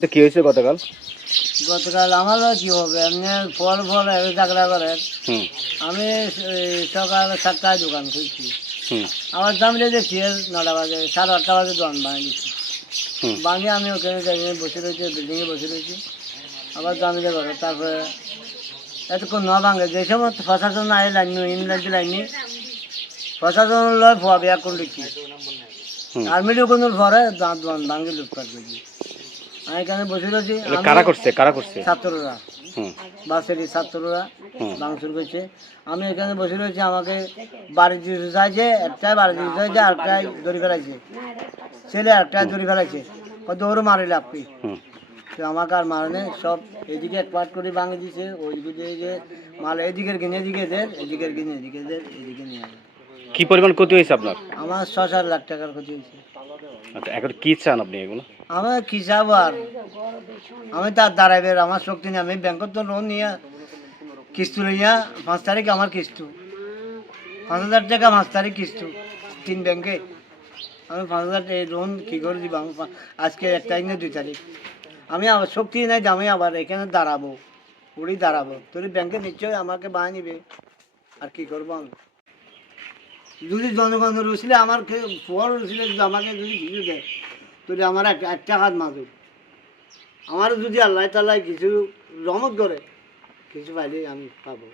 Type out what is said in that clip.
তো কি হয়েছে গতকাল? গতকাল আমারও কি হবে? এমনি ফল ফল ঝগড়া করে। আমি সকাল সাতটায় দোকান খুলছি। আমার দাম দেখছি নটা বাজে সাড়ে আটটা বাজে দোকান বানিয়ে দিচ্ছি বানিয়ে আমি ওখানে যাই বসে রয়েছি বিল্ডিংয়ে বসে রয়েছি। আবার দামিলে করে তারপরে এতক্ষণ ন ভাঙে যে সমস্ত প্রশাসন আয় লাইন ইংল্যান্ড লাইনি প্রশাসন লয় ফোয়া বিয়া করলে কি? হুম। কোনো পরে দাঁত দোকান ভাঙে করছি। আমি এখানে বসে রয়েছি। কারা করছে? কারা করছে? ছাত্ররা। হুম। বাসেরই ছাত্ররা ভাঙচুর করছে আমি এখানে বসে রয়েছি আমাকে বাড়ি দিতে চাইছে একটাই বাড়ি দিতে চাইছে আরেকটাই দড়ি ফেলাইছে। ছেলে একটাই দড়ি ফেলাইছে। ওরও মারিলে আপনি। তো আমাকে আর মারনে সব এদিকে এক পাট করে ভাঙে দিছে ওইদিকে যে মাল এদিকের কিনে এদিকে দেন এদিকের কিনে এদিকে দেন এদিকে নিয়ে। কি পরিমাণ ক্ষতি হয়েছে আপনার? আমার ছ সাত লাখ টাকার ক্ষতি হয়েছে। আচ্ছা এখন কি চান আপনি এগুলো? আমার কি যাব আর? আমি তার দাঁড়াইবে আমার শক্তি নেই। আমি ব্যাংকত তো লোন নিয়ে কিস্তু লইয়া পাঁচ তারিখ আমার কিস্তু। পাঁচ হাজার টাকা পাঁচ তারিখ কিস্তু তিন ব্যাংকে আমি পাঁচ হাজার টাকা লোন কী করে দিব? আমি আজকে এক তারিখ না দুই তারিখ। আমি আবার শক্তি নাই আমি আবার এখানে দাঁড়াবো। উড়ি দাঁড়াবো। তোর ব্যাংকে নিশ্চয়ই আমাকে বানিয়ে নিবে। আর কি করব আমি? যদি জনগণ রুসলে আমার ফল রুসলে যদি আমাকে যদি কিছু দেয় তাহলে আমার এক হাত মাজুক। আমার যদি আল্লাহ তাল্লাহ কিছু রমত করে কিছু পাইলে আমি পাবো।